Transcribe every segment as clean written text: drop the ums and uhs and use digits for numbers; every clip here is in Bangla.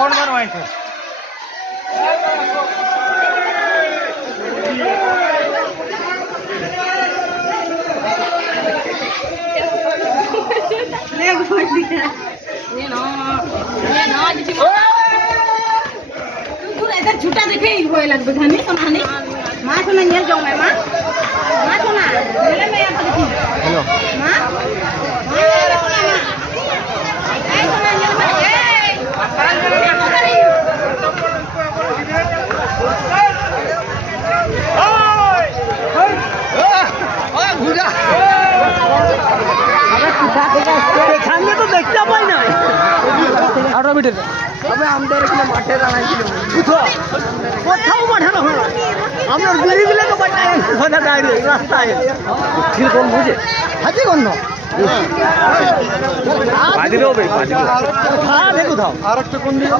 ফোন মার झूठा देखे भय लगबे खानी सोनानी मां सोना नियल जाऊ मैं मां सोना बोले मैं यहां पर देखी हेलो मां सोना नियल में সামনে তো দেখতে পাই না অটোমেটিক তবে আমাদের এখানে মাঠে দাঁড়াইছিল কোথাও মাঠে না হলো আমরা বেরিয়ে গেলে তো কথা ডাইরেক্ট রাস্তায় ঠিক কোন বুঝে হাতি কোন বাজিলে হবে বাজিলে হ্যাঁ দেখো দাও আরেকটা কোন দিকে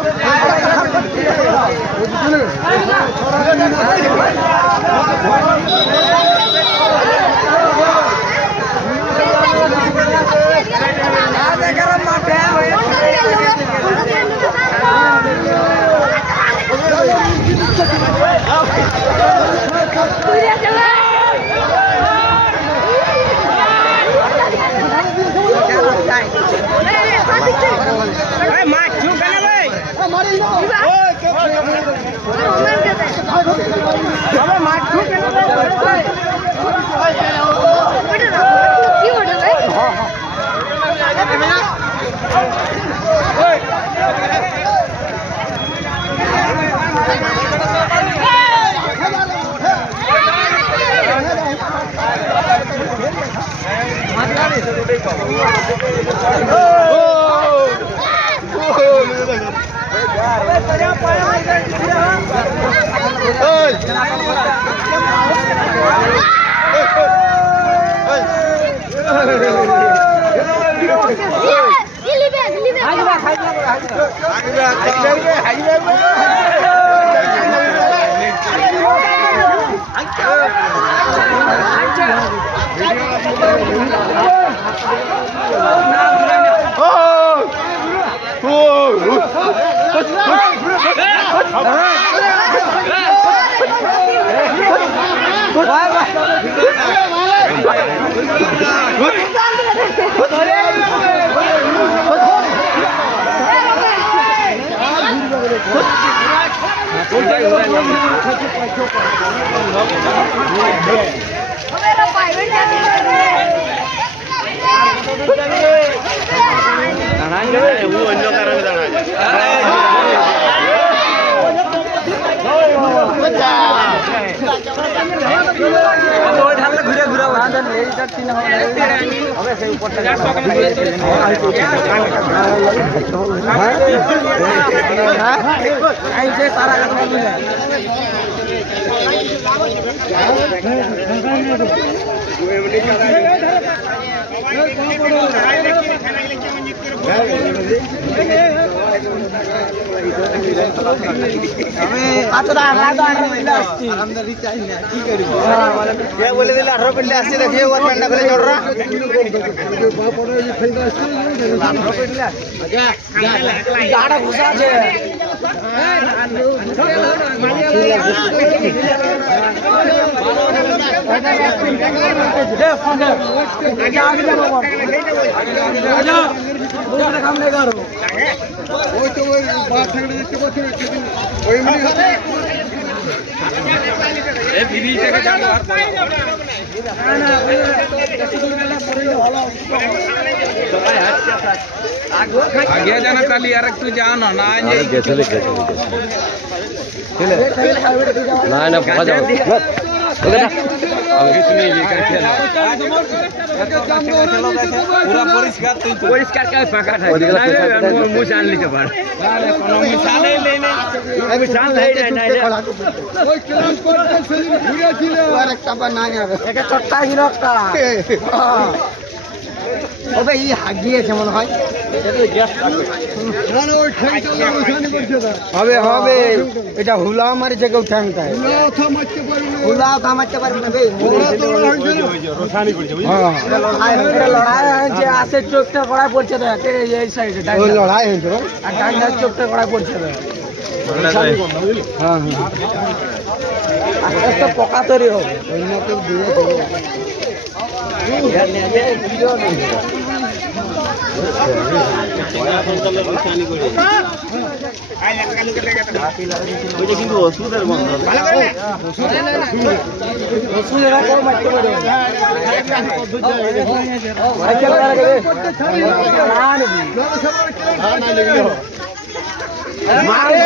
বলে দিলে 18 পিলে আসছে দেখিয়ে ওর প্যান্ডা খুলে জড়রা গাড়া ঘুষা আছে আগে জানা কালি আর একটু যাও না না না ফাঁকা যাও পুরা পরিষ্কার তুই পরিষ্কার কাজ ফাঁকা থাকে মুছ আন নিতে পার কোনো মিশালেই নেই আমি চাল নেই নাই ওই ক্লাস করতে সেদিন ঘুরেছিল আর একটা বা না যাবে এটা ছোট্টা হিরকটা ওবে ই হাগিয়েছে মনে হয় না, না, ওই ঠ্যাংটা লাগানো করছে না। হবে হবে এটা হুলা মারিছে কেউ ঠ্যাংটায় ওরা ওঠা মারতে পারবে না। হুলা থামাতে পারবে না বে ওরা তো ওরা হয়েছে না। লড়াই হয়েছে আসে চোখটা কড়ায় পড়ছে না এই সাইডে লড়াই হয়েছে আর ডান্ডার চোখটা কড়ায় পড়ছে না হ্যাঁ আস্তে আস্তে পোকা তৈরি হবে ওষুধের কম মারতে পারে মারে